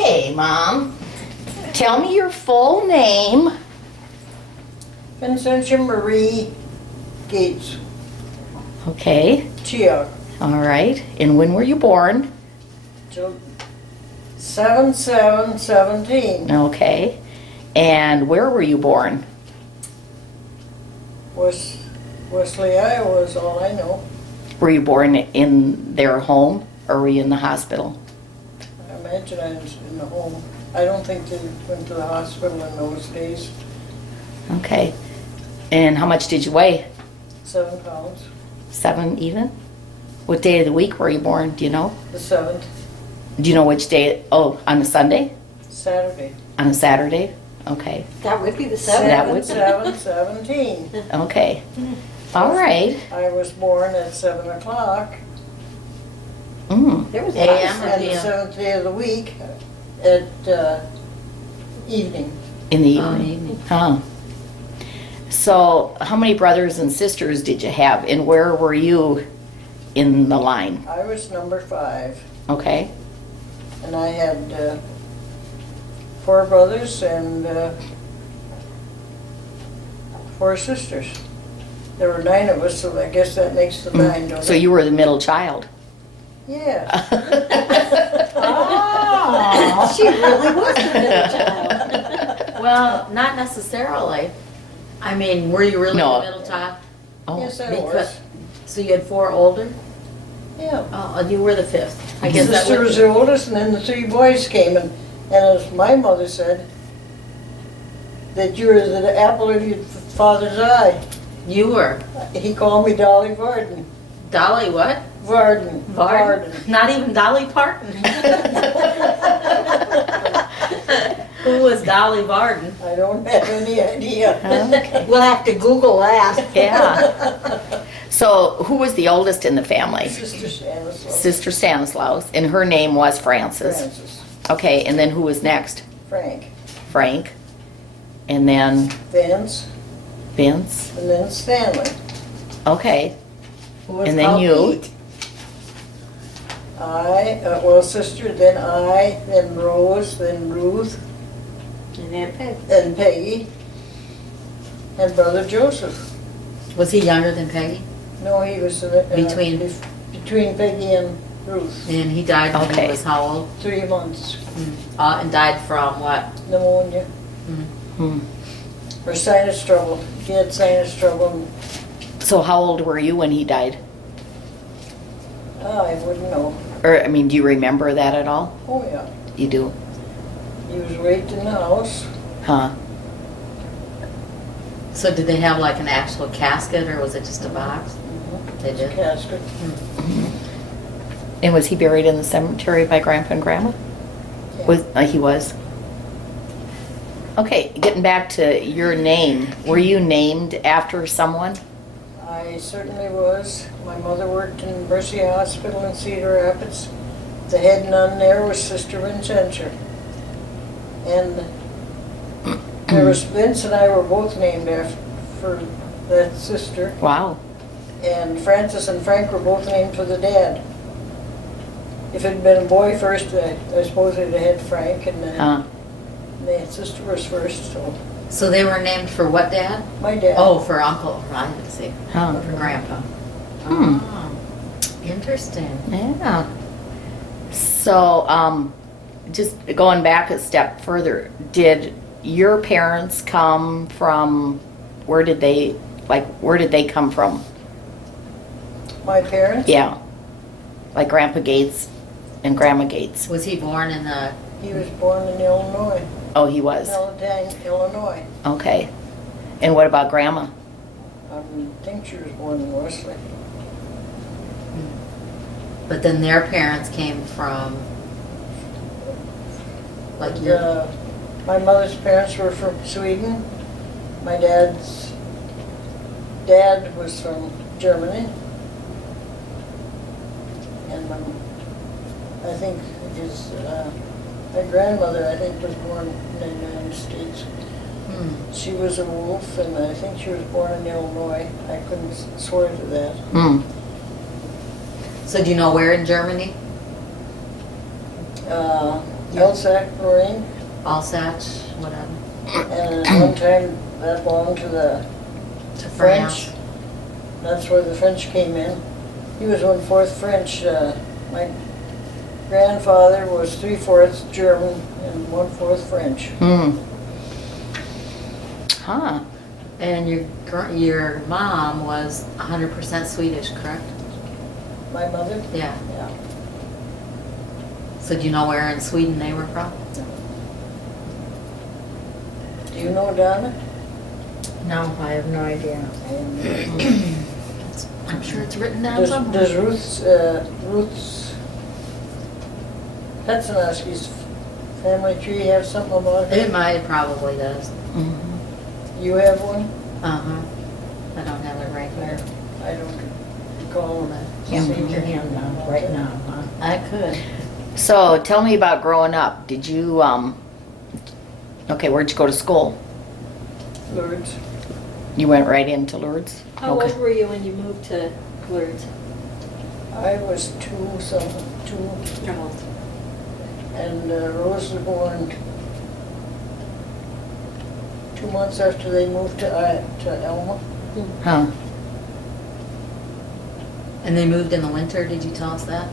Okay, Mom. Tell me your full name. Vincentia Marie Gates, Okay. Chihak, All right. And when were you born? 7/7/17. Okay. And where were you born? Wesley, Iowa is all I know. Were you born in their home or were you in the hospital? I imagine I was in the home. I don't think they went to the hospital in those days. Okay. And how much did you weigh? 7 pounds. 7 even? What day of the week were you born? Do you know? The 7th, Do you know which day? Oh, on a Sunday? Saturday. On a Saturday? Okay. That would be the That 7th. would- 7/7/17. Okay. All right. I was born at 7 o'clock, Mm. There was a lot of AM or and the PM? 7th day of the week at evening. In the Oh, evening. evening. Huh. So, how many brothers and sisters did you have, and where were you in the line? I was number 5, Okay. and I had 4 brothers and 4 sisters. There were 9 of us, so I guess that makes the 9, don't So it? you were the middle child. Yeah. Oh, she really was the middle child. Well, not necessarily. I mean, were you really No. the middle child? Oh. Yes, I Because- was. So you had 4 older? Yeah. Oh, and you were the 5th. I guess that Sister would was be. the oldest, and then the 3 boys came, and as my mother said, that you were the apple of your father's eye. You were. He called me Dolly Varden. Dolly what? Varden. Not even Dolly Parton. Who was Dolly Varden? I don't have any idea. Okay. We'll have to Google that. Yeah. So, who was the oldest in the family? Sister Stanislaus. Sister Stanislaus, and her name was Frances. Francis. Okay, and then who was next? Frank. Frank. And then Vance. Vince. And then Stanley. Okay. Who was And then called you. Pete? Sister, then I, then Rose, then Ruth, And then Peg. and Peggy, and brother Joseph. Was he younger than Peggy? No, he was Between- between Peggy and Ruth. And he died when Okay. he was how old? 3 months. And died from what? Pneumonia. Hmm. Or sinus trouble. He had sinus trouble. So, how old were you when he died? I wouldn't know. Or, I mean, do you remember that at all? Oh, yeah. You do? He was raped in the house. Huh? So did they have like an actual casket or was it just a box? They did? Casket. And was he buried in the cemetery by Grandpa and Grandma? Yeah. He was. Okay, getting back to your name. Were you named after someone? I certainly was. My mother worked in Mercy Hospital in Cedar Rapids. The head nun there was Sister Vincentia. And there was Vince and I were both named after that sister. Wow. And Francis and Frank were both named for the dad. If it had been a boy first, I suppose they'd have had Frank, and then Huh? the sister was first, so So they were named for what dad? my dad. Oh, for uncle, I didn't see. Huh. For grandpa. Hmm. Oh, interesting. Yeah. So, just going back a step further, did your parents come from, where did they come from? My parents? Yeah. Like Grandpa Gates and Grandma Gates. Was he born in the, He was born in Illinois, Oh, he was. Palatine, Illinois. Okay. And what about Grandma? I think she was born in Wesley. but then their parents came from, like your, My mother's parents were from Sweden. My dad's dad was from Germany. And I think my grandmother, I think, was born in the United States. She was a wolf, and I think she was born in Illinois. I couldn't swear to that. Hmm. so do you know where in Germany? Elsack, Lorraine, Alsach, whatever, and at one time that belonged to the to French. France. That's where the French came in. He was 1/4 French. My grandfather was 3/4 German and 1/4 French. Hmm. Huh. And your mom was 100% Swedish, correct? My mother? Yeah. Yeah. So do you know where in Sweden they were from? Do you know Donna? No, I have no idea. I'm sure it's written down Does somewhere. Ruth's Petsanowski's family tree have something about her? It might, probably does. Mhm. You have one? Uh-huh. I don't have it right here. I don't recall that. Can't put your hand on it right now, huh? I could. So tell me about growing up. Did you, okay, where'd you go to school? Lourdes. You went right into Lourdes? How Okay. old were you when you moved to Lourdes? I was two, and Rose was born 2 months after they moved to Elma. Huh. And they moved in the winter, did you tell us that?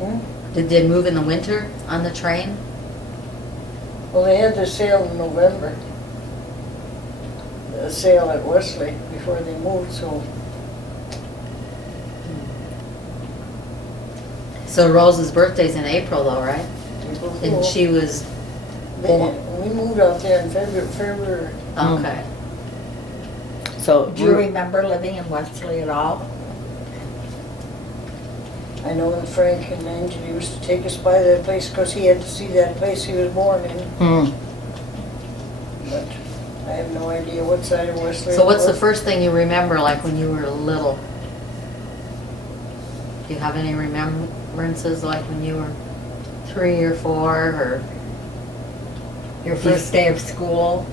Hmm? Did they move in the winter on the train? Well, they had the sale in November. The sale at Wesley before they moved, so So Rose's birthday's in April though, right? we both And moved. she was, We moved out there in February. okay. So, Do you remember living in Wesley at all? I know that Frank and Angie used to take us by that place because he had to see that place he was born in, hmm. but I have no idea what side of Wesley. So it what's the was. first thing you remember, like when you were little? Do you have any remembrances, like when you were 3 or 4, or? Your first day of school?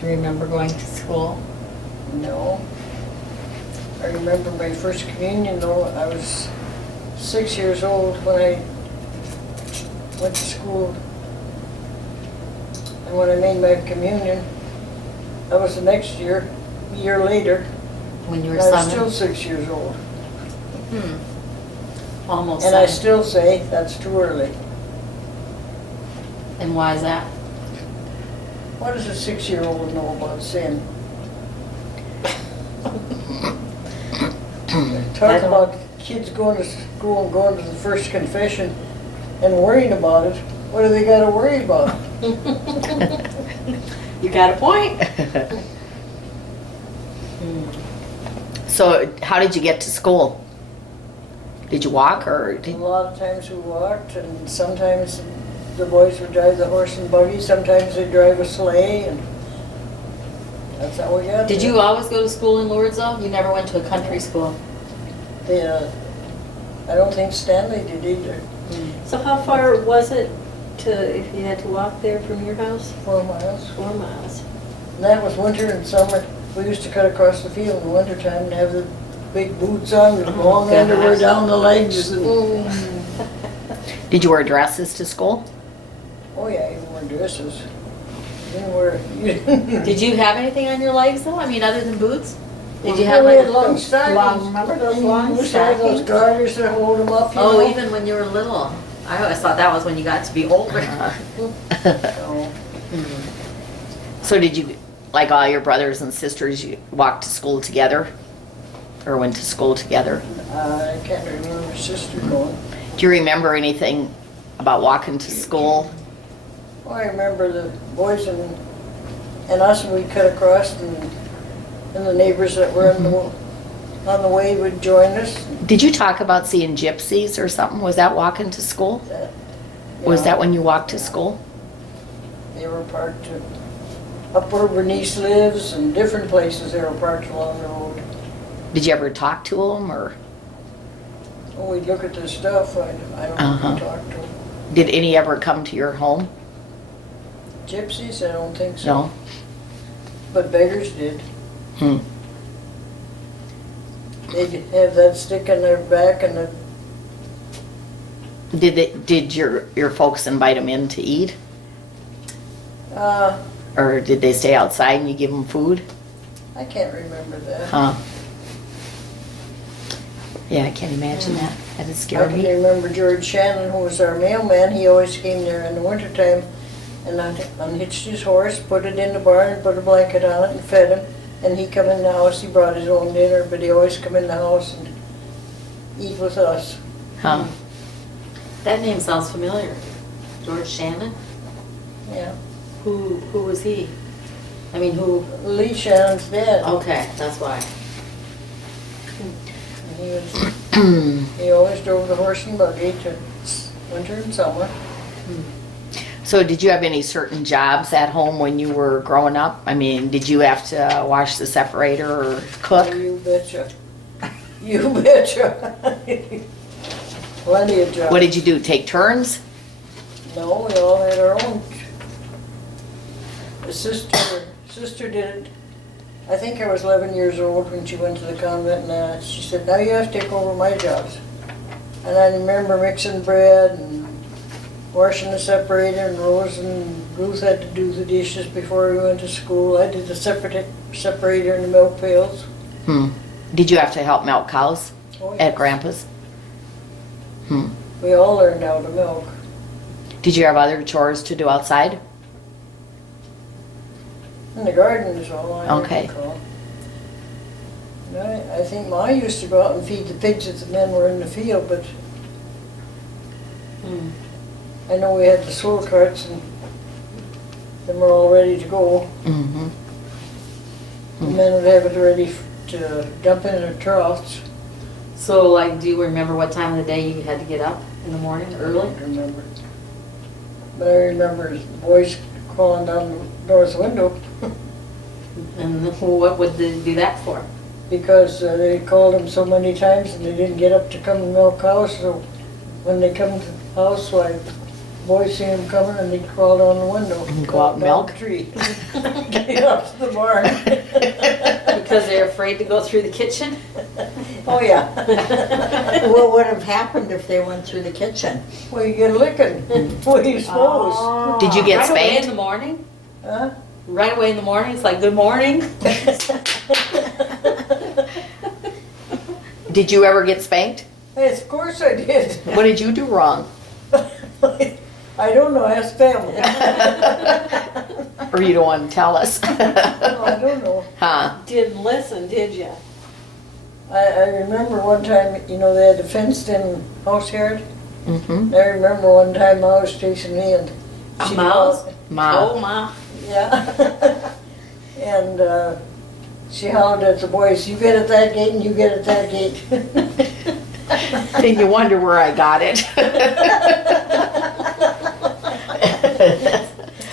Do you remember going to school? No. I remember my first communion though. I was 6 years old when I went to school. And when I made my communion, that was the next year, a year later. When you were And I was 7? still 6 years old. Almost And I 7. still say that's too early. And why is that? What does a 6-year-old know about sin? Talk about kids going to school and going to the first confession and worrying about it. What do they got to worry about? You got a point. So how did you get to school? Did you walk or A did, lot of times we walked, and sometimes the boys would drive the horse and buggy. Sometimes they'd drive a sleigh, and that's how we got Did there. you always go to school in Lourdes though? You never went to a country school? I don't think Stanley did either. So how far was it to, if you had to walk there from your house? 4 miles. 4 miles. And that was winter and summer. We used to cut across the field in the wintertime and have the big boots on with long gosh. underwear down the legs. And, did you wear dresses to school? oh yeah, even wore dresses. Didn't wear. Did you have anything on your legs though? I mean, other than boots? Did you Well, have we had like? long stockings. Long- remember those long We used to have those stockings? garters that hold them up. You Oh, know? even when you were little. I always thought that was when you got to be older. So, So did you, like all your brothers and sisters, you walked to school together? Or went to school together? I can't remember sister going. Do you remember anything about walking to school? Well, I remember the boys and us, and we'd cut across, and the neighbors that were on the way would join us. Did you talk about seeing gypsies or something? Was that walking to school? Was Yeah, that when you walked to school? They were parked up where Bernice lives, and different places they were parked along the road. Did you ever talk to them or When we'd look at this stuff, I don't Uh-huh. know if we talked to them. did any ever come to your home? Gypsies, I don't think so. No? But beggars did. Hmm. They'd have that stick on their back and Did your folks invite them in to eat? Or did they stay outside and you give them food? I can't remember that. Huh. Yeah, I can't imagine that. That'd I scare can me. remember George Shannon, who was our mailman. He always came there in the wintertime and unhitched his horse, put it in the barn, put a blanket on it and fed him. And he come in the house, he brought his own dinner, but he always come in the house and eat with us. Huh. That name sounds familiar. George Shannon? Yeah. Who was he? I mean, who? Lee Shannon's dad. Okay, that's why. And he always drove the horse and buggy to winter and summer. So did you have any certain jobs at home when you were growing up? I mean, did you have to wash the separator or cook? Oh, you betcha. You betcha. Plenty of jobs. What did you do, take turns? No, we all had our own. The sister did it. I think I was 11 years old when she went to the convent, and she said, now you have to take over my jobs. And I remember mixing bread and washing the separator, and Rose and Ruth had to do the dishes before we went to school. I did the separator and the milk pails. Did you have to help milk cows Oh, at yes. Grandpa's? We all learned how to milk. Did you have other chores to do outside? In the garden is all I Okay. recall. And I think Ma used to go out and feed the pigs if the men were in the field, but I know we had the swill carts and them were all ready to go. Mm-hmm. The men would have it ready to dump in their troughs. So, like, do you remember what time of the day you had to get up in the morning, I early? don't remember. But I remember the boys crawling down the north window And what would they do that for? because they called them so many times and they didn't get up to come and milk cows. So when they come to the house, like, boys see them coming and they crawl down the window. And go out and down milk? the tree. Get up to the barn. Because they're afraid to go through the kitchen? Oh, yeah. What would have happened if they went through the kitchen? Well, you get a licking. What do you suppose? Did you get Right away in spanked? the morning? Huh? Right away in the morning? It's like, good morning? Did you ever get spanked? Yes, of course I did. What did you do wrong? I don't know, ask family. Or you don't want to tell us? I don't know. Huh? Didn't listen, did you? I remember one time, you know, they had a fenced-in house yard. Mm-hmm. I remember one time Ma was chasing me and she Mouse? called- Ma. Oh, Ma. Yeah. And she hollered at the boys, you get at that gate and you get at that gate. Then you wonder where I got it.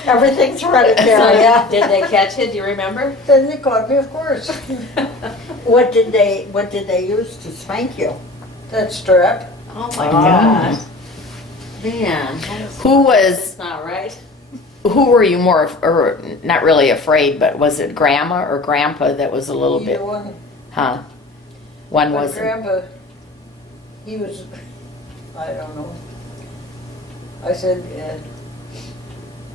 Everything's hereditary, So, yeah. did they catch it? Do you remember? Then they caught me, of course. What did they use to spank you? That strap. Oh, my God. Man. Who was, That's not right. who were you more, or not really afraid, but was it grandma or grandpa that was a little Either bit, one. huh? One But wasn't. Grandpa, he was, I don't know. I said,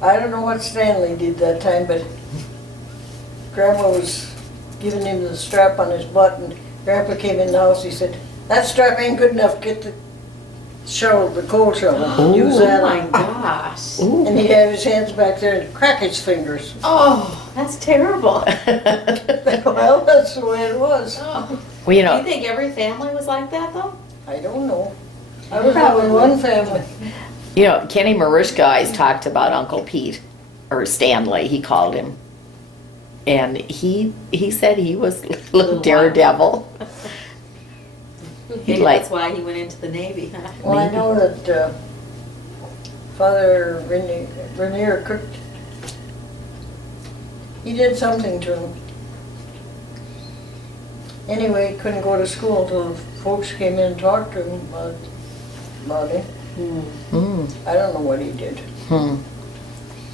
I don't know what Stanley did that time, but Grandma was giving him the strap on his butt, and Grandpa came in the house, he said, that strap ain't good enough, get the shovel, the coal shovel, use that Oh, my on. gosh. Ooh. And he'd have his hands back there and crack his fingers. Oh, that's terrible. Well, that's the way it was. Oh. Well, you Do you know, think every family was like that, though? I don't know. I was having one family. Kenny Marushka always talked about Uncle Pete, or Stanley, he called him. And he said he was a little daredevil. Maybe like- that's why he went into the Navy, huh? Well, I know that Father Rainier cooked, he did something to him. Anyway, he couldn't go to school until folks came in and talked to him about it. Mm. I don't know what he did. Hmm.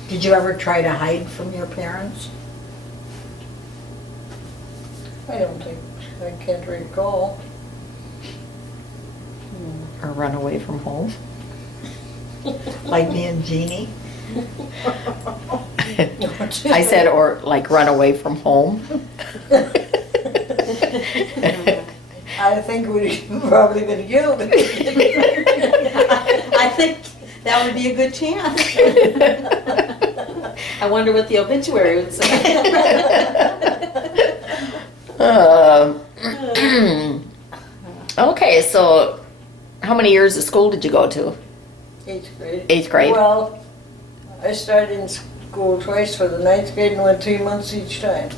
Did you ever try to hide from your parents? I don't think, I can't recall. Or run away from home. Like me and Jeannie? I said, or like run away from home. I think we'd probably been killed. I think that would be a good chance. I wonder what the obituary would say. Okay, so how many years of school did you go to? 8th grade. 8th grade? Well, I started in school twice for the 9th grade and went 3 months each time.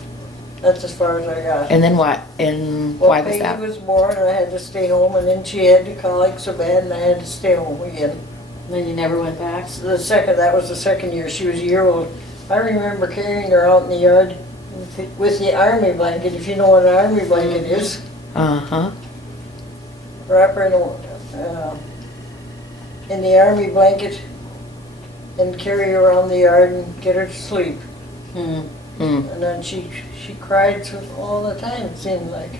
That's as far as I got. And then what? And Well, why was Peggy that? was born and I had to stay home, and then she had the colic so bad and I had to stay home again. Then you never went back? So that was the second year. She was a year old. I remember carrying her out in the yard with the army blanket, if you know what an army blanket is. Uh-huh. Wrap her in the army blanket and carry her around the yard and get her to sleep. Hmm. Mm. And then she cried all the time, it seemed like.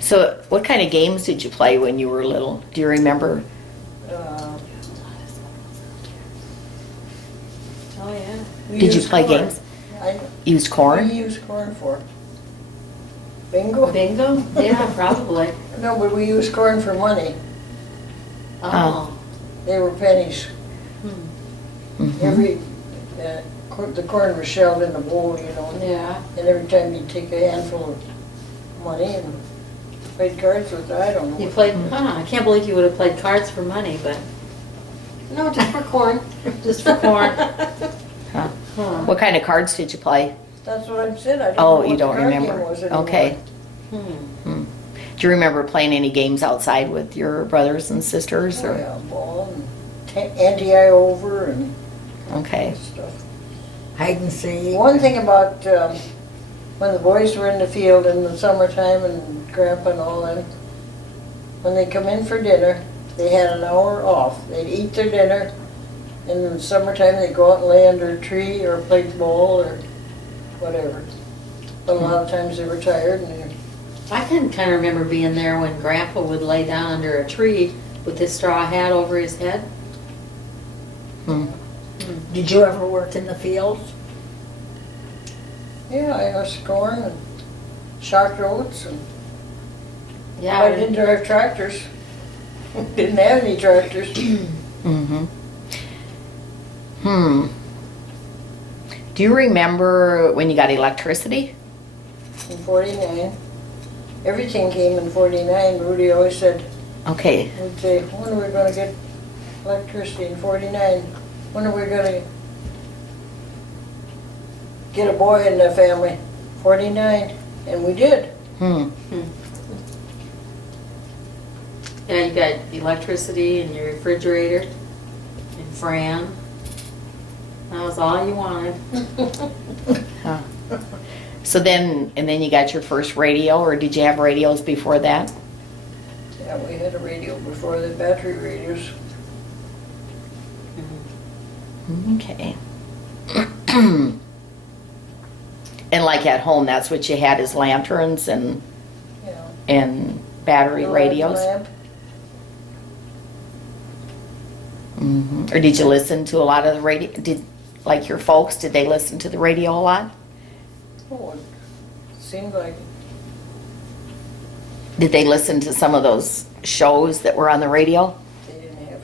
So what kind of games did you play when you were little? Do you remember? Oh, yeah. We Did you used play corn. games? I, Used What corn? do you use corn for? Bingo? Bingo? Yeah, probably. No, but we used corn for money. Oh. They were pennies. Mhm. The corn was shelled in a bowl, you know. Yeah. And every time you'd take a handful of money and played cards with it, I don't know. You played, I can't believe you would have played cards for money, but. No, just for corn. Just for corn. Huh. Huh. What kind of cards did you play? That's what I said, I don't Oh, know what you the don't card game remember? was anymore. Okay. Hmm. Do you remember playing any games outside with your brothers and sisters? Oh, Or yeah, ball and anti-eye over and okay. stuff. Hide and seek. One thing about when the boys were in the field in the summertime and Grandpa and all them, when they come in for dinner, they had an hour off. They'd eat their dinner, and in the summertime they'd go out and lay under a tree or play ball or whatever. But a lot of times they were tired and they, I can kind of remember being there when Grandpa would lay down under a tree with his straw hat over his head. Hmm. Did you ever work in the fields? yeah, I was corn and shocked oats, and Yeah. I didn't drive tractors. Didn't have any tractors. Mm-hmm. Hmm. Do you remember when you got electricity? In 49. Everything came in 49. Rudy always said, Okay. we'd say, when are we gonna get electricity in 49? When are we gonna get a boy in the family? 49. And we did. Hmm. Yeah, you got electricity and your refrigerator and Fran. That was all you wanted. Huh. So then, and then you got your first radio, or did you have radios before that? Yeah, we had a radio before the battery radios. Okay. And like at home, that's what you had is lanterns and Yeah. battery The radios? lamp. Hmm. Or did you listen to a lot of the radio? Like your folks, did they listen to the radio a lot? Oh, it seemed like it. Did they listen to some of those shows that were on the radio? They didn't have.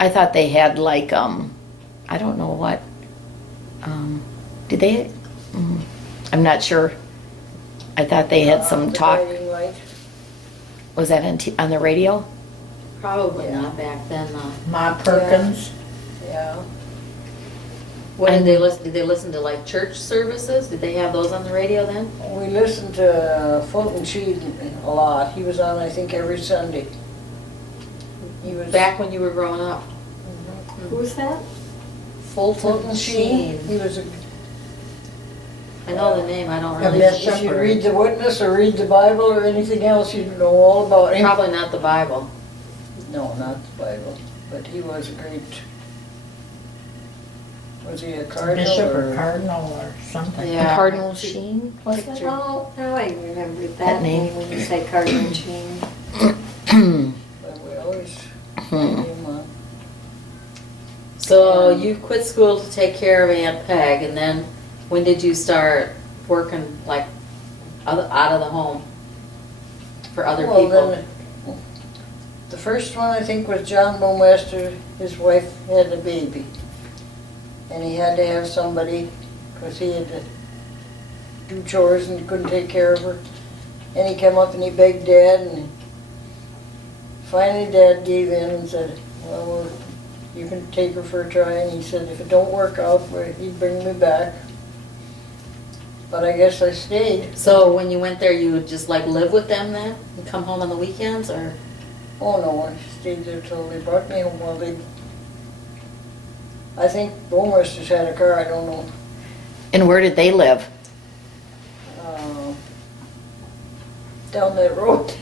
I thought they had like, I don't know what, did they? I'm not sure. I thought they had some The talk. guiding light. Was that on the radio? Probably Yeah. not back then, though. Ma Perkins? Yeah. What did they listen? Did they listen to like church services? Did they have those on the radio then? We listened to Fulton Sheen a lot. He was on, I think, every Sunday. He was Back when you were growing up. Who's that? Fulton Sheen. He was a. I know the name. I don't A really. bishop. If you read the Witness or read the Bible or anything else, you'd know all about him. Probably not the Bible. No, not the Bible, but he was a great. Was he a cardinal? Bishop or cardinal or something. Yeah. Cardinal Sheen, was it? Oh, now I remember That that name. name when you say Cardinal Sheen. But we always Hmm. came on. So you quit school to take care of Aunt Peg, and then when did you start working like out of the home for other Well, people? then, the first one I think was John Bowmaster. His wife had a baby, and he had to have somebody because he had to do chores and couldn't take care of her. And he came up and he begged Dad, and finally Dad gave in and said, well, you can take her for a try. And he said if it don't work out, well, he'd bring me back. But I guess I stayed. So when you went there, you would just like live with them then and come home on the weekends, or? Oh no, I stayed there till they brought me home. Well, I think Bowmasters had a car, I don't know. And where did they live? Down that road.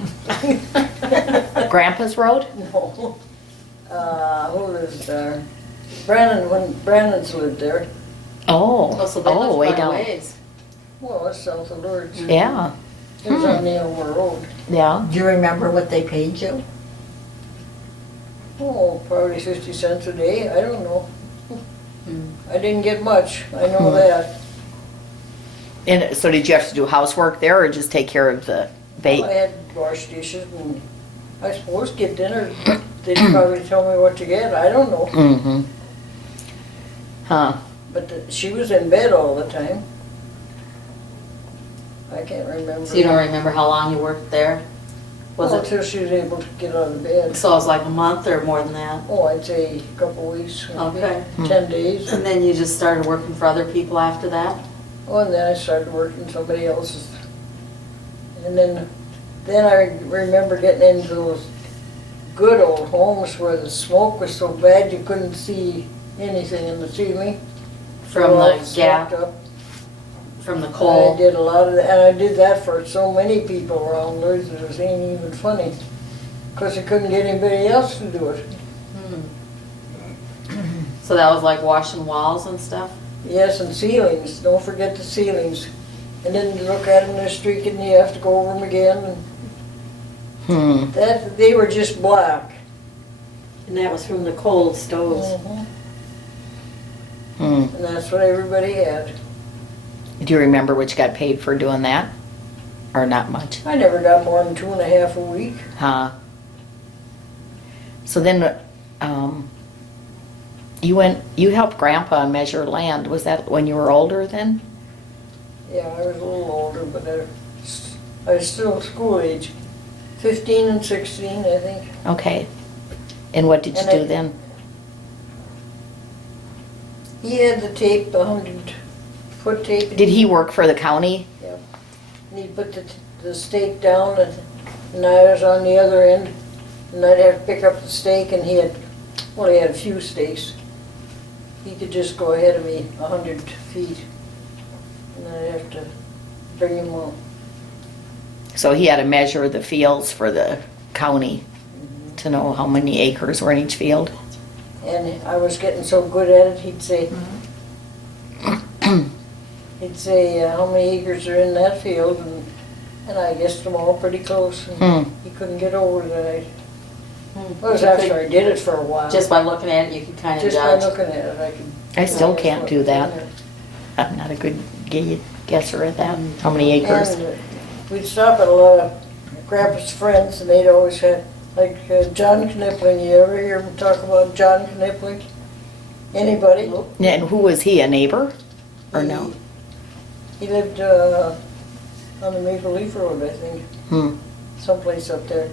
Grandpa's Road? No. Who lives there? Brandon, when Brandon's lived there. Oh, So they oh, lived way quite a down. ways. Well, that's south of Lourdes. Yeah, It was on the Elmer Road. yeah. Do you remember what they paid you? Oh, probably 50 cents a day, I don't know. Hmm. I didn't get much, I know that. And so did you have to do housework there or just take care of the I baby? had wash dishes and I suppose get dinner. They'd probably tell me what to get, I don't know. Mm-hmm. Huh. But she was in bed all the time. I can't remember. So you don't remember how long you worked there? Was Well, it, until she was able to get out of bed. so it was like a month or more than that? Oh, I'd say a couple weeks, maybe Okay. 10 days. And then you just started working for other people after that? Oh, and then I started working somebody else's. And then I remember getting into those good old homes where the smoke was so bad you couldn't see anything in the ceiling. From They were all the smoked gap, up. from the I coal? did a lot of that, and I did that for so many people around Lourdes, it ain't even funny. Because I couldn't get anybody else to do it. Hmm. So that was like washing walls and stuff? Yes, and ceilings, don't forget the ceilings. And then you look at them, they're streaking, you have to go over them again. Hmm. That, they were just black. And that was from the coal stoves. Mhm. Hmm. And that's what everybody had. Do you remember what you got paid for doing that? Or not much? I never got more than 2.5 a week. Huh? So then, you helped Grandpa measure land. Was that when you were older then? Yeah, I was a little older, but I was still school age. 15 and 16, I think. Okay. And what did you And do I- then? He had the tape, the 100-foot tape. Did he work for the county? And he'd put the stake down, and I was on the other end, and I'd have to pick up the stake, and he had a few stakes. He could just go ahead of me 100 feet, and I'd have to bring him on. So he had to measure the fields for the county to know how many acres were in each field? And I was getting so good at it, he'd say, how many acres are in that field, and I guessed them all pretty close, and he couldn't get over that. It was after I did it for a while. Just by looking at it, you could kind of Just by judge? looking at it, I could. I still guess can't what do was in that. there. I'm not a good guesser at that. How many acres? And we'd stop at a lot of Grandpa's friends, and they'd always had, like John Knipling. You ever hear him talk about John Knipling? Anybody? And who was he, a neighbor? Or no? He lived on the Maple Leaf Road, I think, Hmm. someplace up there.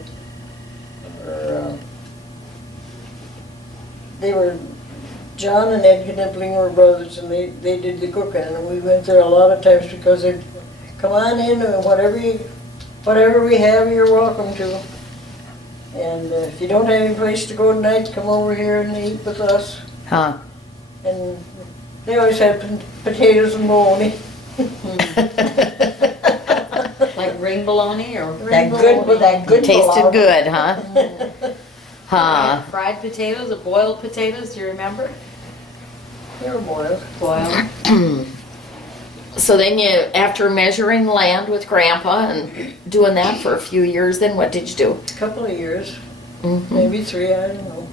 Or, they were, John and Ed Knipling were brothers, and they did the cooking, and we went there a lot of times because they'd come on in, and whatever we have, you're welcome to. And if you don't have any place to go tonight, come over here and eat with us. Huh. And they always had potatoes and bologna. Like ring bologna or? That good Tasted bologna. good, huh? Huh. Fried potatoes or boiled potatoes, do you remember? They were boiled. Boiled. So then you, after measuring land with Grandpa and doing that for a few years, then what did you do? A couple of years, Mhm. maybe 3, I don't know.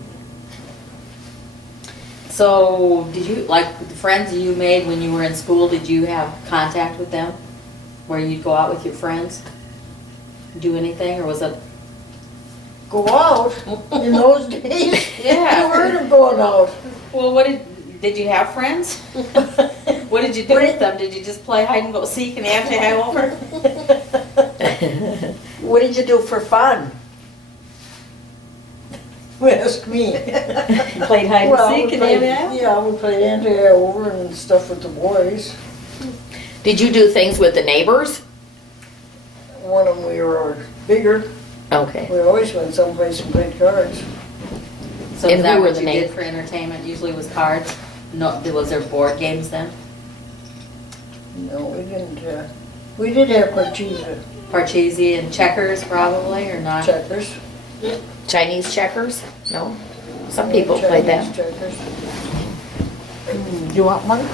So, did you, like, the friends you made when you were in school, did you have contact with them? Where you'd go out with your friends? Do anything, or was it? Go out in those days? Yeah. You heard of going out. Well, what did you have friends? What did you do with them? Did you just play hide and go seek and Aunt hang over? What did you do for fun? Ask me. Played hide Well, and we seek and played- everything? Yeah, we played anti-over and stuff with the boys. Did you do things with the neighbors? One of them, we were bigger. Okay. We always went someplace and played cards. So And is that who were what the you did names? for entertainment? Usually was cards? No, was there board games then? No, we didn't, we did have Courtship Parcheesi and checkers probably, or not? checkers. Chinese checkers? No? Some people play Chinese that. checkers. Do you want one?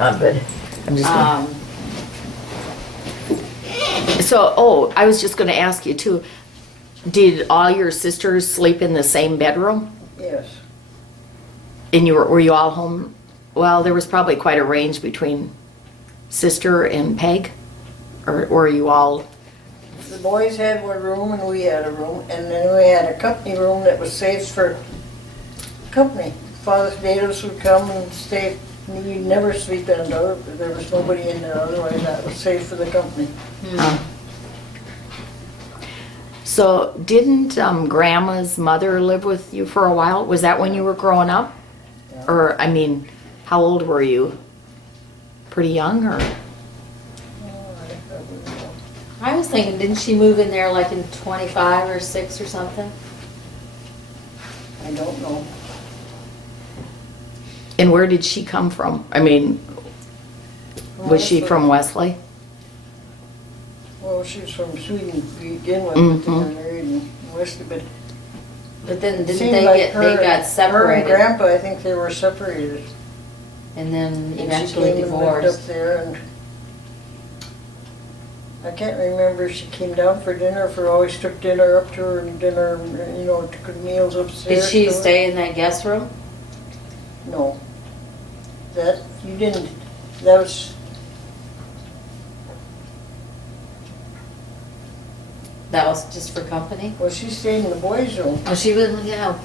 I'm good. I'm just gonna- Um, So, oh, I was just gonna ask you too, did all your sisters sleep in the same bedroom? Yes. And were you all home? Well, there was probably quite a range between sister and Peg? Or were you all, The boys had one room and we had a room, and then we had a company room that was saved for company. Father Dados would come and stay, you'd never sleep in another, there was nobody in there, otherwise that was saved for the company. so didn't Grandma's mother live with you for a while? Was that when you were growing up? Yeah. Or, I mean, how old were you? Pretty young or? I was thinking, didn't she move in there like in 25 or 6 or something? I don't know. And where did she come from? I mean, was she from Wesley? Well, she was from Sweden to begin with, but they were married in Wesley, but But then it didn't seemed they like get, her, they got her and separated Grandpa, I think they were separated. and then And eventually she came and lived divorced? up there, and I can't remember if she came down for dinner, if we always took dinner up to her and dinner, you know, took meals upstairs. Did she to her. stay in that guest room? No. That, you didn't, that was, That was just for company? well, she stayed in the boys' room. Oh, she was, yeah.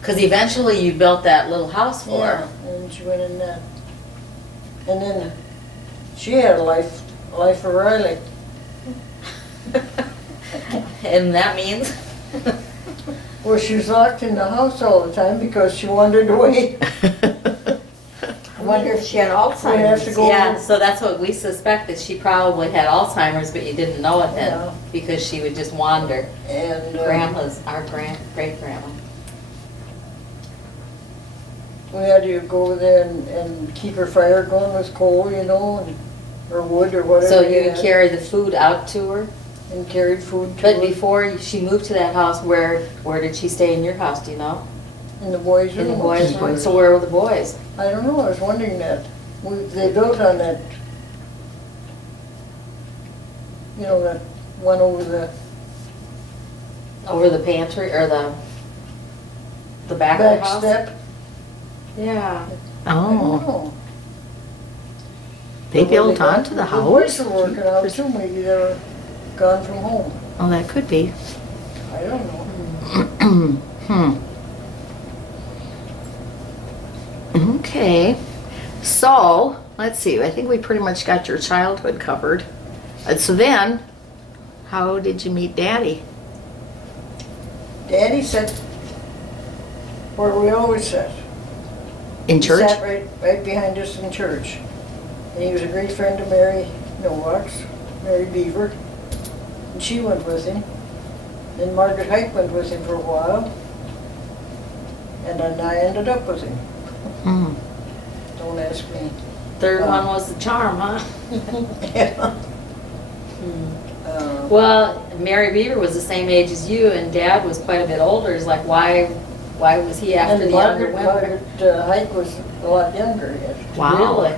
Because eventually you built that little house for Yeah, her. and she went in that. And then she had a life of Riley. And that means? Well, she was locked in the house all the time because she wandered away. I wonder if she had We'd have Alzheimer's. to go. Yeah, so that's what we suspected. She probably had Alzheimer's, but you didn't know it then Yeah. because she would just wander. And Our great grandma. we had to go over there and keep her fire going with coal, you know, and, or wood or whatever. So we you would had, carry the food out to her? and carried food to But her before she moved to that house, where did she stay in your house, do you know? in the boys' room. In the boys' room? So where were the boys? I don't know, I was wondering that. They built on that, you know, that one over the Over the pantry, or the back of the back house? step. Yeah. I don't Oh, know. they But when built got- onto the The house? boys were working out too, maybe they were gone from home. Oh, that could be. I don't know. Okay, so, let's see, I think we pretty much got your childhood covered. And so then, how did you meet Daddy? Daddy sat where we always sat. In He church? sat right behind us in church. And he was a great friend of Mary Nowak's, Mary Beaver. And she went with him. Then Margaret Hike went with him for a while. And then I ended up with him. Hmm. Don't ask me. Third one was the charm, huh? Yeah. Well, Mary Beaver was the same age as you, and Dad was quite a bit older. It's like, why was he after And the younger Margaret women? Hike was a lot younger yet. Wow. Really?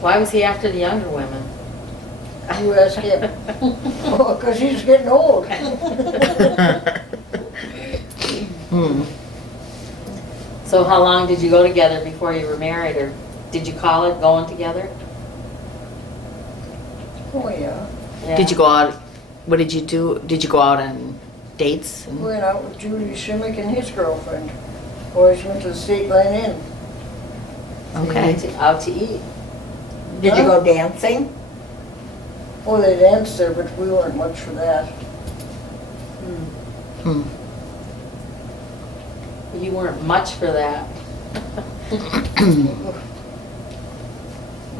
Why was he after the younger women? You ask him. Oh, because he's getting old. Hmm. So how long did you go together before you were married, or did you call it going together? Oh, yeah. Yeah. Did you go out, what did you do? Did you go out on dates? We went out with Judy Shimmick and his girlfriend. Boys went to the State Line Inn. So you Okay. went out to eat? Did you go dancing? Oh, they danced there, but we weren't much for that. Hmm. You weren't much for that.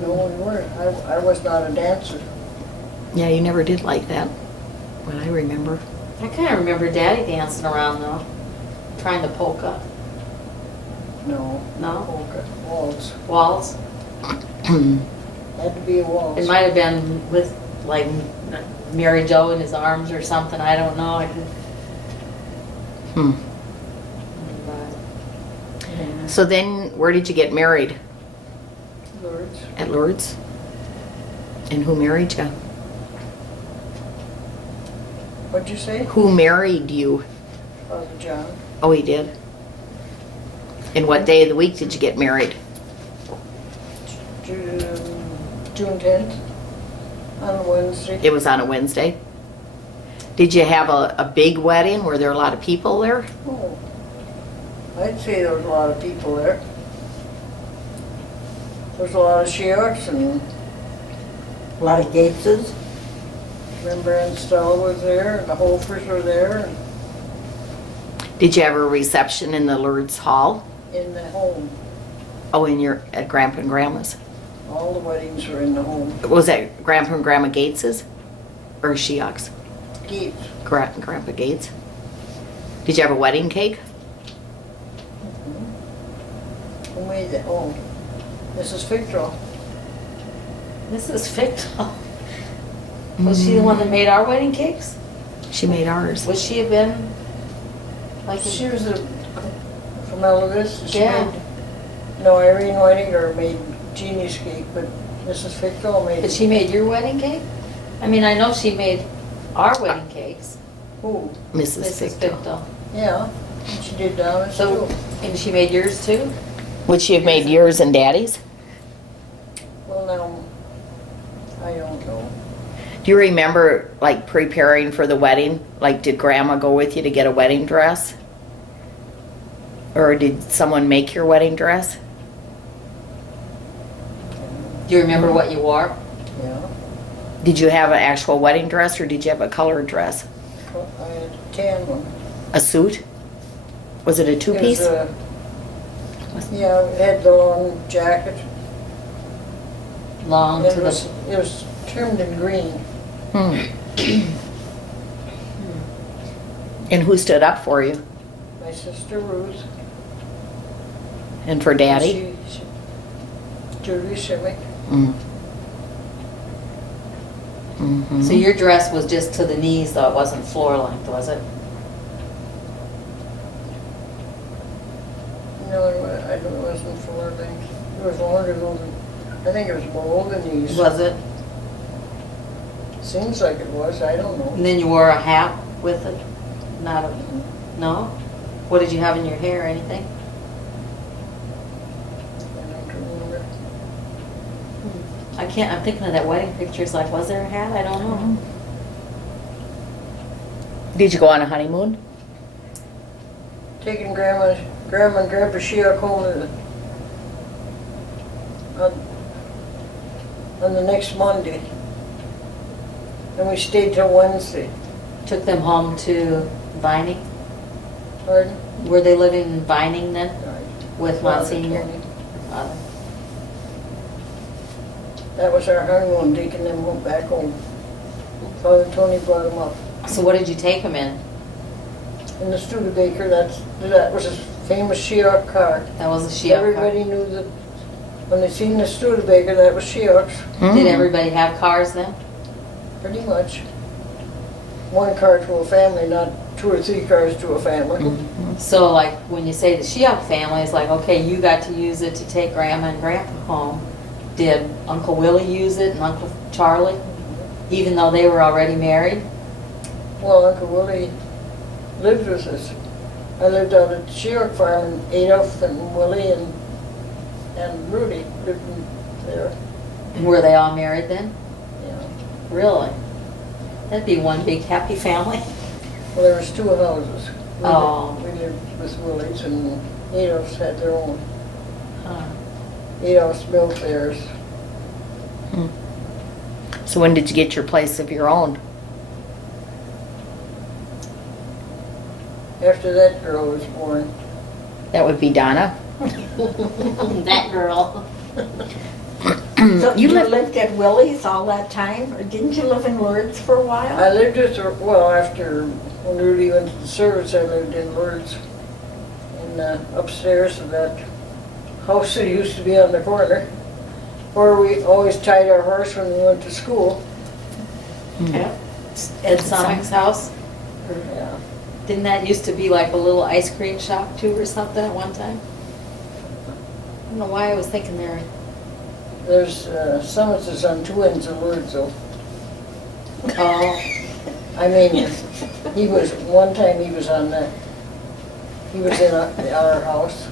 No, we weren't. I was not a dancer. Yeah, you never did like that, what I remember. I kind of remember Daddy dancing around though, trying to polka. No. No? Polka. Waltz. Waltz. Had to be a waltz. It might have been with like Mary Jo in his arms or something. I don't know. Hmm. But So then, where did you get married? Lourdes. At Lourdes? And who married you? What'd you say? Who married you? Father John. Oh, he did? And what day of the week did you get married? June 10th. On a Wednesday. It was on a Wednesday. Did you have a big wedding? Were there a lot of people there? Oh. I'd say there was a lot of people there. There was a lot of Chihaks, and A lot of Gateses? remember Aunt Stella was there, and the Hofers were there, and Did you have a reception in the Lourdes Hall? in the home. Oh, at Grandpa and Grandma's? All the weddings were in the home. Was that Grandpa and Grandma Gates's? Or Chihak's? Gates. Grandpa Gates? Did you have a wedding cake? Who made that? Oh, Mrs. Fickrell. Mrs. Fickel. Was she the one that made our wedding cakes? She made ours. Would she have been like? She was from Elvis. She Yeah. made, no, Irene Whitinger made Jeannie's cake, but Mrs. Fickrell made. But she made your wedding cake? I mean, I know she made our wedding cakes. Who? Mrs. Mrs. Fickel. Fickel. Yeah, and she did Donna's So, too. and she made yours too? Would she have made yours and Daddy's? Well, now, I don't know. Do you remember, like, preparing for the wedding? Like, did Grandma go with you to get a wedding dress? Or did someone make your wedding dress? Do you remember what you wore? Yeah, Did you have an actual wedding dress, or did you have a colored dress? I had a tan one. A suit? Was it a two-piece? It was, yeah, it had the long jacket. Long And to it was, the, it was trimmed in green. Hmm. And who stood up for you? My sister Ruth. And for Daddy? Judy Shimmick. Mm. Mhm. so your dress was just to the knees though, it wasn't floor length, was it? No, I don't, it wasn't floor length. It was longer than, I think it was below the knees. Was it? Seems like it was, I don't know. And then you wore a hat with it? Not a, no? What did you have in your hair, anything? I don't remember. I can't, I'm thinking of that wedding picture, it's like, was there a hat? I don't know. Did you go on a honeymoon? Taking Grandma and Grandpa Chihak home on the next Monday. And we stayed till Wednesday. Took them home to Vining? Pardon? Were they living in Vining then, with Father Monsignor? Tony. Father. That was our honeymoon, taking them home back home. Father Tony brought them up. So what did you take them in? And the Studebaker, that was his famous Chihak car. That was a Chihak car? Everybody knew that, when they seen the Studebaker, that was Chihak's, Did everybody have cars then? pretty much. One car to a family, not 2 or 3 cars to a family. So like, when you say the Chihak family, it's like, okay, you got to use it to take Grandma and Grandpa home. Did Uncle Willie use it and Uncle Charlie, even though they were already married? Well, Uncle Willie lived with us. I lived out at the Chihak farm, and Adolph and Willie and Rudy lived in there. And were they all married then? Yeah. Really? That'd be one big happy family. Well, there was 2 houses. Oh. We lived with Willie's, and Adolph's had their own. Huh. Adolph's built theirs. So when did you get your place of your own? After that girl was born. That would be Donna. That girl. So You you lived- lived at Willie's all that time, or didn't you live in Lourdes for a while? I lived with her, well, after when Rudy went to the service, I lived in Lourdes. In upstairs of that house that used to be on the corner, where we always tied our horse when we went to school. Yeah. Ed Sonic's house? Yeah. Didn't that used to be like a little ice cream shop too or something at one time? I don't know why I was thinking there. There's Summit's on 2 ends of Lourdes, though. Oh, I mean, he was, one time he was on that, he was in our house.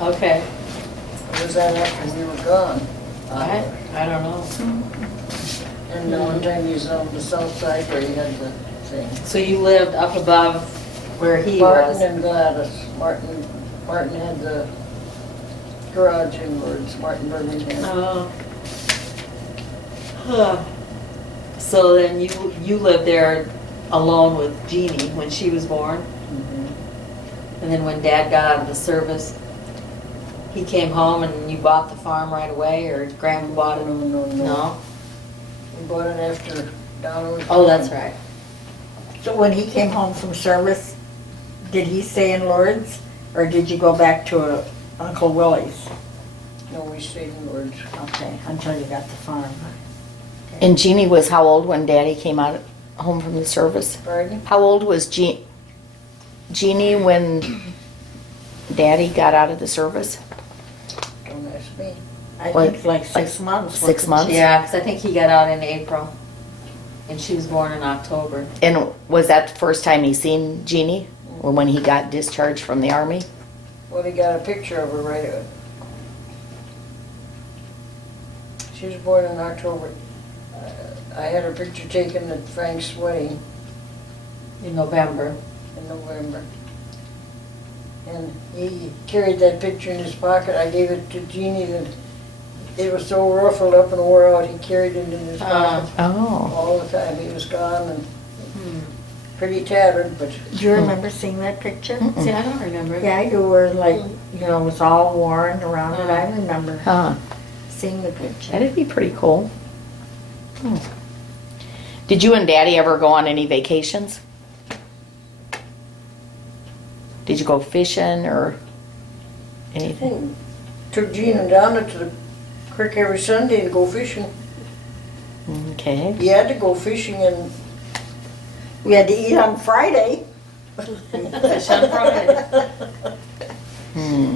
okay. It was that after we were gone. I don't know. And one time he was on the south side where he had the thing. So you lived up above where he Martin was? and Gladys. Martin had the garage in Lourdes, Martin Birmingham. Oh. Huh. So then you lived there alone with Jeannie when she was born? Mhm. And then when Dad got out of the service, he came home and you bought the farm right away, or Grandma bought it? No. No? We bought it after Donna was Oh, born. that's right. So when he came home from service, did he stay in Lourdes, or did you go back to Uncle Willie's? No, we stayed in Lourdes. Okay, until you got the farm. And Jeannie was how old when Daddy came out home from the service? Pardon? How old was Jeannie when Daddy got out of the service? Don't ask me. I What, think like 6 months. 6 wasn't months? she? Yeah, because I think he got out in April, and she was born in October. And was that the first time he seen Jeannie? Or when he got discharged from the army? Well, he got a picture of her right away. She was born in October. I had her picture taken at Frank's wedding In November. in November. And he carried that picture in his pocket. I gave it to Jeannie, and it was so ruffled up and wore out, he carried it in his pocket Oh. all the time. He was gone and Hmm. pretty tattered, but Do you remember seeing that picture? See, I don't remember. Yeah, I do, where like, you know, it was all worn around it. I remember Huh. seeing the picture. That'd be pretty cool. Hmm. Did you and Daddy ever go on any vacations? Did you go fishing or anything? took Jean and Donna to the creek every Sunday to go fishing. Okay. You had to go fishing, and We had to eat on Friday. Fish on Friday. Hmm.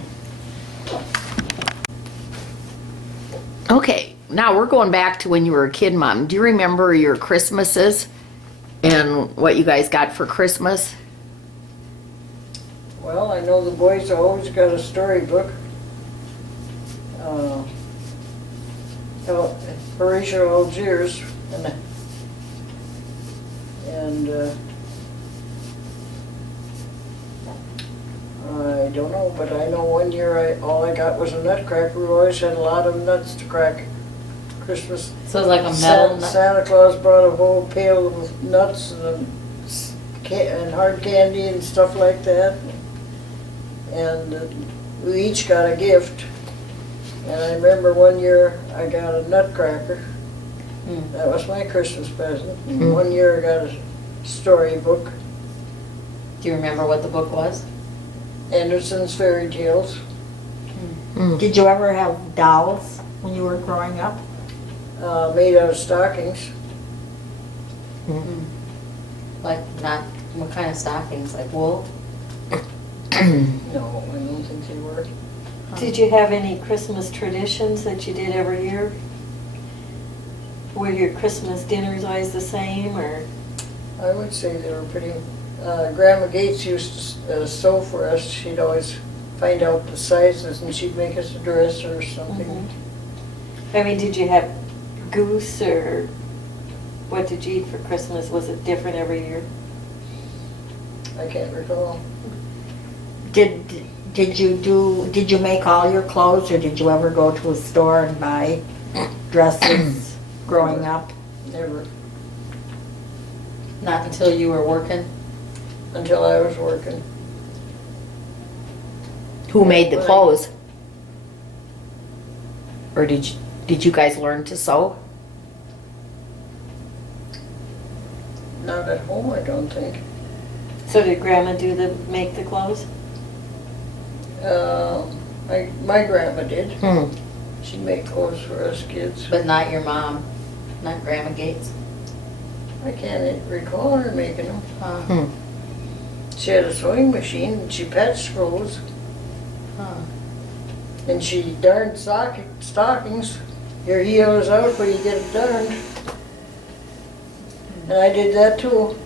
Okay, now we're going back to when you were a kid, Mom. Do you remember your Christmases and what you guys got for Christmas? well, I know the boys always got a storybook. Horatio Algiers, and I don't know, but I know one year all I got was a nutcracker. We always had a lot of nuts to crack Christmas. So it's like a metal nut. Santa Claus brought a whole pail of nuts and hard candy and stuff like that. And we each got a gift. And I remember one year I got a nutcracker. Mm. That was my Christmas present. One year I got a storybook, Do you remember what the book was? Anderson's Fairy Tales. Did you ever have dolls when you were growing up? Made out of stockings. Like not, what kind of stockings, like wool? No, I don't think they were. Did you have any Christmas traditions that you did every year? Were your Christmas dinners always the same, or? I would say they were pretty, Grandma Gates used to sew for us. She'd always find out the sizes and she'd make us a dress or something. I mean, did you have goose or what did you eat for Christmas? Was it different every year? I can't recall. Did you make all your clothes, or did you ever go to a store and buy dresses growing up? Never. Not until you were working? Until I was working. Who made the clothes? Or did you guys learn to sew? Not at home, I don't think. So did Grandma make the clothes? My grandma did. Hmm. She'd make clothes for us kids. But not your mom, not Grandma Gates? I can't recall her making them. Hmm. She had a sewing machine and she patched clothes Huh. and she darned stockings. Your heel is out where you get it darned. And I did that too.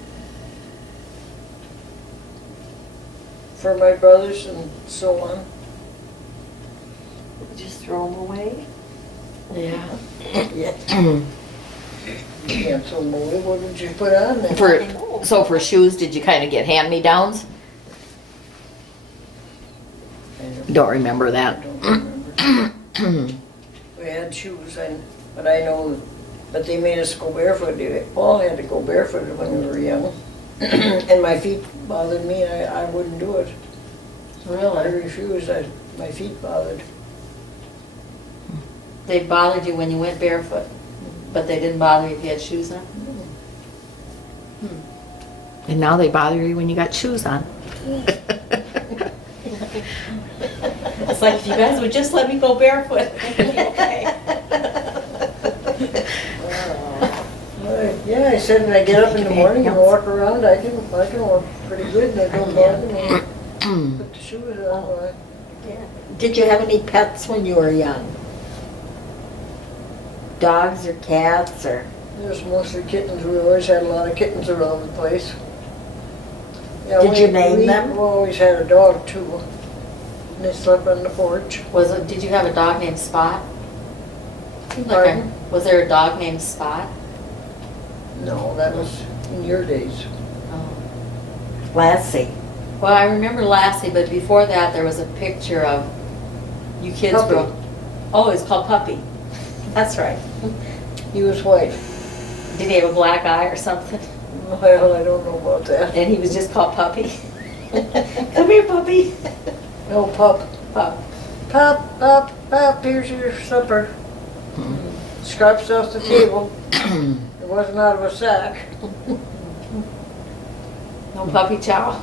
For my brothers and so on. Just throw them away? Yeah. Yeah. You can't sew them away. What did you put on there? For shoes, did you kind of get hand-me-downs? Don't remember I that. don't remember. We had shoes, but I know, but they made us go barefoot. They all had to go barefooted when we were young. And my feet bothered me, I wouldn't do it. I Really? refused, my feet bothered. They bothered you when you went barefoot, but they didn't bother you if you had shoes on? And now they bother you when you got shoes on. It's like, if you guys would just let me go barefoot. Okay. Yeah, I said when I get up in the morning and walk around, I can walk pretty good and it don't bother me. Put the shoes on. Did you have any pets when you were young? Dogs or cats or? It was mostly kittens. We always had a lot of kittens around the place. Yeah, Did you name them? We always had a dog too. And they slept on the porch. Did you have a dog named Spot? Pardon? Was there a dog named Spot? No, that was in your days. Oh. Lassie. Well, I remember Lassie, but before that, there was a picture of you kids. Puppy. Oh, it's called Puppy. That's right. He was white. Did he have a black eye or something? Well, I don't know about that. And he was just called Puppy. Come here, Puppy. No, Pup. Pup. Pup, pup, pup, here's your supper. Scraps off the table. It wasn't out of a sack. No puppy chow.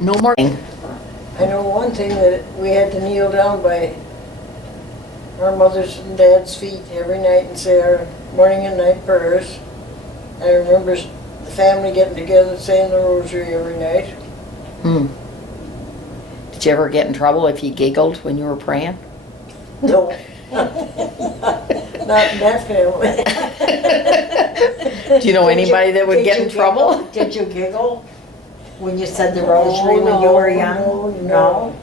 No more. I know one thing, that we had to kneel down by our mother's and dad's feet every night and say our morning and night prayers. I remember the family getting together and saying the rosary every night. Hmm. Did you ever get in trouble if you giggled when you were praying? No. Not in that family. Do you know anybody that would get in trouble? Did you giggle when you said the rosary when you were young? No.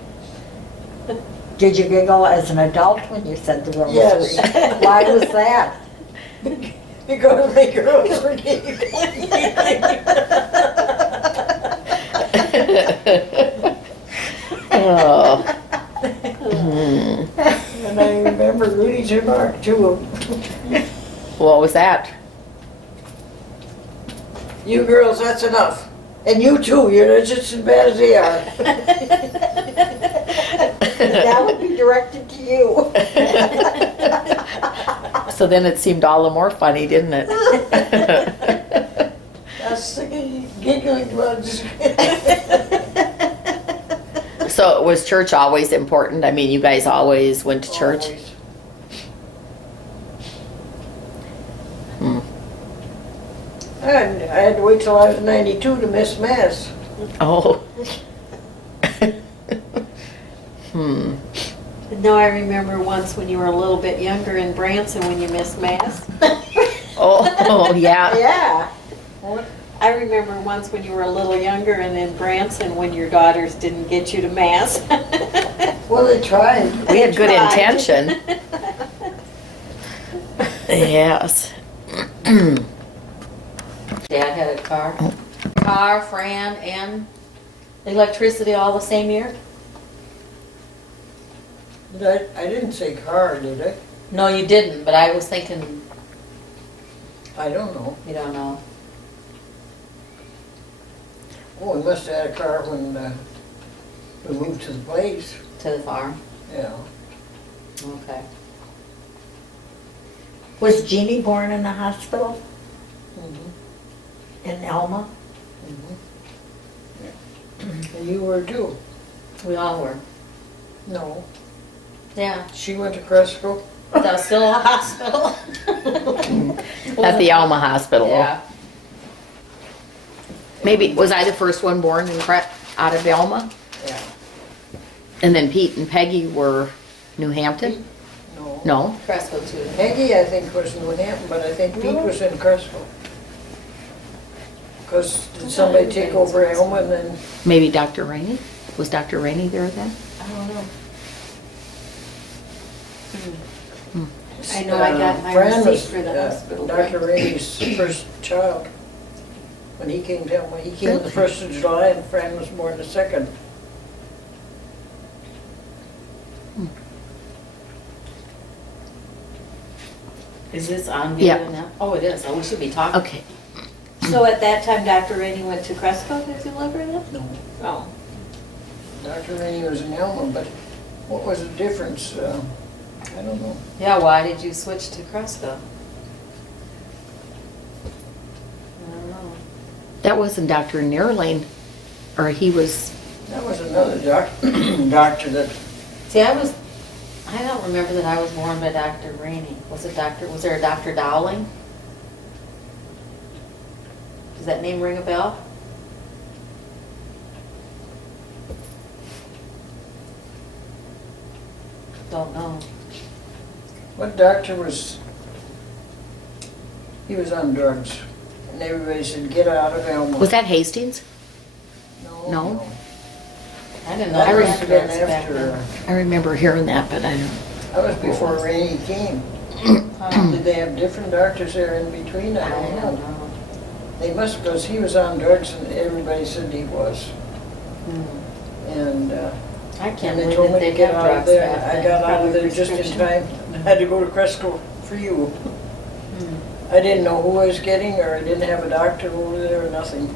Did you giggle as an adult when you said the rosary? Yes. Why was that? Because my girls were gay. Oh. And I remember Rudy's remark too. What was that? You girls, that's enough. And you too, you're just as bad as they are. That would be directed to you. So then it seemed all the more funny, didn't it? That's the giggling ones. So was church always important? I mean, you guys always went to church? Always. Hmm. And I had to wait till I was 92 to miss Mass. Oh. Hmm. And No, I remember once when you were a little bit younger in Branson when you missed Mass. Oh, yeah. Yeah. I remember once when you were a little younger and in Branson when your daughters didn't get you to Mass. Well, they tried. We had good Tried. intention. Yes. Dad had a car, Fran, and electricity all the same year? I didn't say car, did I? No, you didn't, but I was thinking, I don't know. you don't know. Oh, we must have had a car when we moved to the place. To the farm? Yeah. Okay. Was Jeannie born in the hospital Mhm. in Elma? And you were too. We all were. No. Yeah, She went to Cresco. but that was still a hospital. At the Alma Hospital. Yeah. Maybe, was I the first one born out of Alma? Yeah. And then Pete and Peggy were New Hampton? No. No? Cresco too. Peggy, I think, was in New Hampton, but I think Pete was in Cresco. Because did somebody take over Elma and then, Maybe Dr. Rainey? Was Dr. Rainey there then? I don't know. I know I got my Fran receipt was, for the hospital. Dr. Rainey's first child. When he came to Elma, he came the 1st of July and Fran was born the 2nd. Is this on video Yeah. now? Oh, it is. Oh, we should be talking. Okay. So at that time, Dr. Rainey went to Cresco to deliver them? No. Oh. Dr. Rainey was in Elma, but what was the difference? I don't know. Yeah, why did you switch to Cresco? I don't know. That wasn't Dr. Neerlane, or he was, That was another doctor that, See, I don't remember that I was born by Dr. Rainey. Was there a Dr. Dowling? Does that name ring a bell? Don't know. what doctor was, he was on drugs. And everybody said, get out of Elma. was that Hastings? No. I didn't know. That I must have been remember back then. after, I remember hearing that, but I don't. that was before Rainey came. Did they have different doctors there in between? I I don't don't know. know. They must, because he was on drugs and everybody said he was. And I and can't they believe told that me they to get kept out of drugs there. back I then. got out of Probably there just in prescription. time. I had to go to Cresco for you. I didn't know who I was getting, or I didn't have a doctor over there or nothing.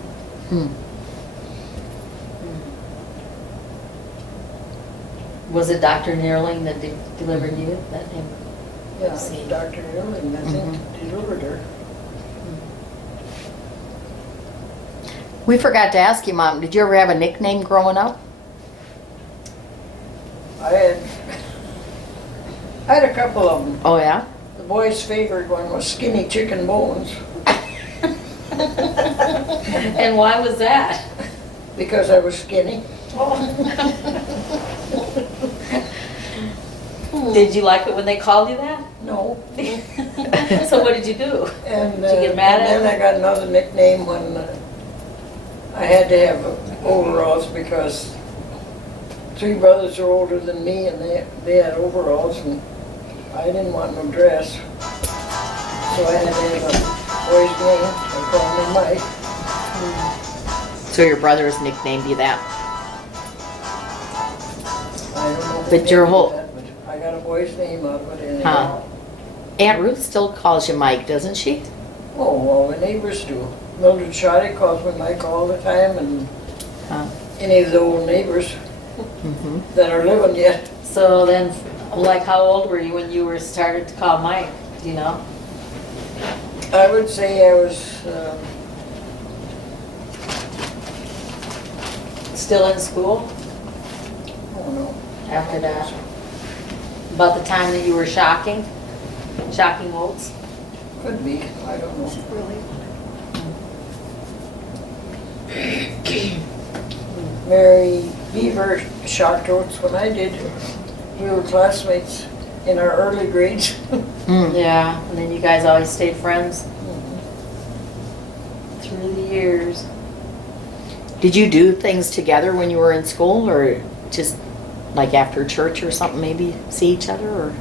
Was it Dr. Neerling that delivered you? That name? Yeah, See. Dr. Earling, I think, delivered her. We forgot to ask you, Mom, did you ever have a nickname growing up? I had a couple of them. Oh, yeah? The boy's favorite one was Skinny Chicken Bones, And why was that? because I was skinny. Did you like it when they called you that? No. So what did you do? And, Did you get mad at and then I got another nickname when I had to have overalls because 3 brothers are older than me and they had overalls and I didn't want no dress. So I had to have a boy's name. I called him Mike. So your brothers nicknamed you that? I don't know. if But they your did whole- that, but I got a boy's name out of it anyhow. Huh. Aunt Ruth still calls you Mike, doesn't she? Oh, well, the neighbors do. Mildred Shoddy calls me Mike all the time and Huh. any of the old neighbors Mm-hmm. that are living yet. So then, like, how old were you when you were started to call Mike? Do you know? I would say I was, Still in school oh no, after that? About the time that you were shocking oats? could be, I don't know. Mary Beaver shocked oats when I did. We were classmates in our early grades. Mm. Yeah, and then you guys always stayed friends through the years. Did you do things together when you were in school, or just like after church or something, maybe see each other, or?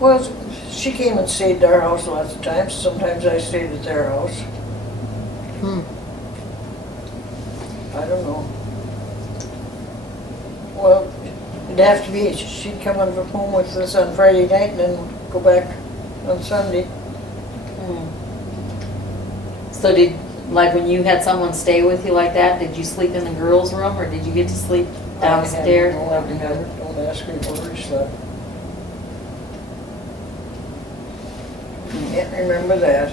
Well, she came and stayed at our house lots of times. Sometimes I stayed at their house. Hmm. I don't know. Well, it'd have to be, she'd come on from home with us on Friday night and then go back on Sunday. So did, like when you had someone stay with you like that, did you sleep in the girls' room or did you get to sleep downstairs? Don't ask me where we slept. Can't remember that.